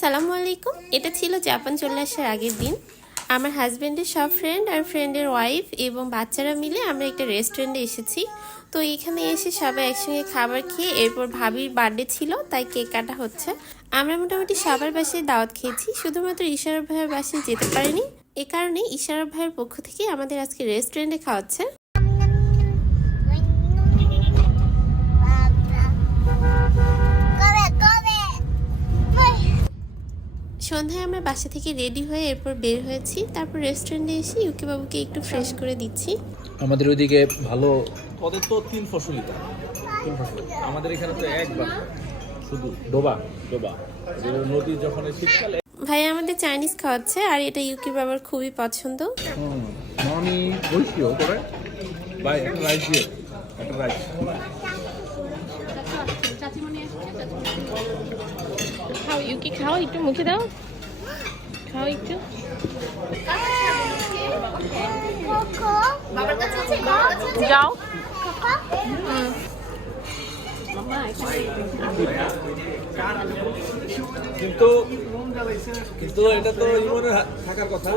সালামু আলাইকুম এটা ছিল জাপান চলে আসার আগের দিন। আমার হাজব্যান্ডের সব ফ্রেন্ড আর ফ্রেন্ডের ওয়াইফ এবং বাচ্চারা মিলে আমরা একটা রেস্টুরেন্টে এসেছি। তো এখানে এসে সবাই একসঙ্গে খাবার খেয়ে এরপর ভাবির বার্থডে ছিল, তাই কেক কাটা হচ্ছে। আমরা মোটামুটি সবার বাসায় দাওয়াত খেয়েছি, শুধুমাত্র ইশারফ ভাইয়ের বাসায় যেতে পারিনি। এ কারণে ইশারফ ভাইয়ের পক্ষ থেকে আমাদের আজকে রেস্টুরেন্টে খাওয়াচ্ছে সন্ধ্যায় আমরা বাসা থেকে রেডি হয়ে এরপর বের হয়েছি। তারপর রেস্টুরেন্টে এসে ইউকে বাবুকে একটু ফ্রেশ করে দিচ্ছি। আমাদের ওইদিকে ভালো ওদের তো তিন ফসলি। তিন ফসলি। আমাদের এখানে তো একবার শুধু ডোবা ডোবা। যে নদী যখন শীতকালে ভাই আমাদের চাইনিজ খাওয়াচ্ছে আর এটা ইউকি বাবার খুবই পছন্দ। হুম মামি বলছিও করে ভাই একটা রাইস দিয়ে একটা রাইস খাও ইউকি খাও একটু মুখে দাও। খাও একটু। যাও। কিন্তু কিন্তু এটা তো ইমনের থাকার কথা।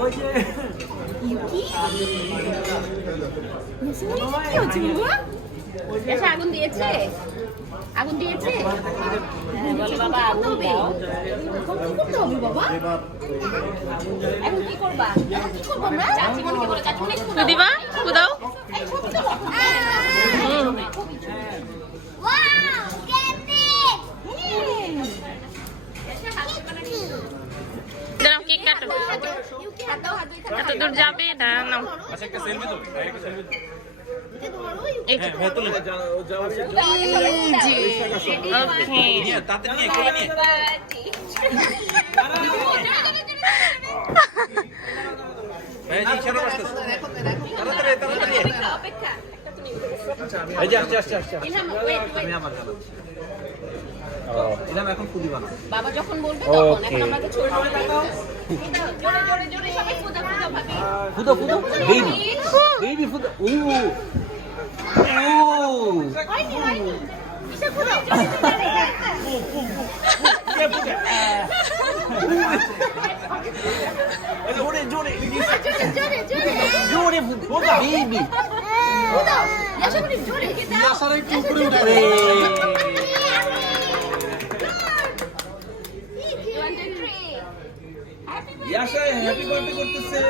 এসে আগুন দিয়েছে? আগুন দিয়েছে? হ্যাঁ বলো বাবা আগুন দাও করতে হবে বাবা? এখন কি করবা? কি করব আমরা? চাচি মনকে বলে চাচি মনে দিবা দাও এই ছবি তো দেখো ওয়াও কেপি দাও কেক কাটো। হাত দাও হাত দুই এত দূর যাবে? না আচ্ছা একটা সেলফি তো একটা সেলফি এখন পুলি বানাবো বাবা যখন বলবে তখন এখন আমাকে ছোট জোরে জোরে জোরে সবাই ফুদা ফুদা ভাবি। ফুদো ফুদো? বেবি। বেবি ফুদো? ও। ও হয়নি হয়নি কিসে ফুদা জোরে জোরে জোরে জোরে জোরে জোরে ফুদো বেবি ফুদা ইয়াশাবরি জোরে আসার একটু উপরে উঠে One, two, three. Happy birthday Yasha happy birthday করতেছে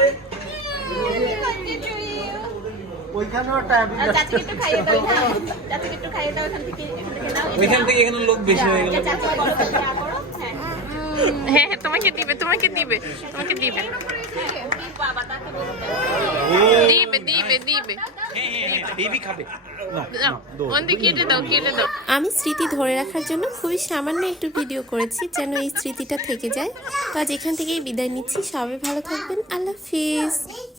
Happy birthday to you. আর চাচিকে একটু খাইয়ে দাও চাচিকে একটু খাইয়ে দাও এখান থেকে এখান থেকে নাও। ওইখান থেকে এখানে লোক বেশি হয়ে গেল। হ্যাঁ হ্যাঁ। হ্যাঁ তোমাকে দিবে তোমাকে দিবে তোমাকে দিবে। আমি স্মৃতি ধরে রাখার জন্য খুবই সামান্য একটু ভিডিও করেছি যেন এই স্মৃতিটা থেকে যায়। তো আজ এখান থেকেই বিদায় নিচ্ছি। সবাই ভালো থাকবেন। আল্লাহ হাফিজ।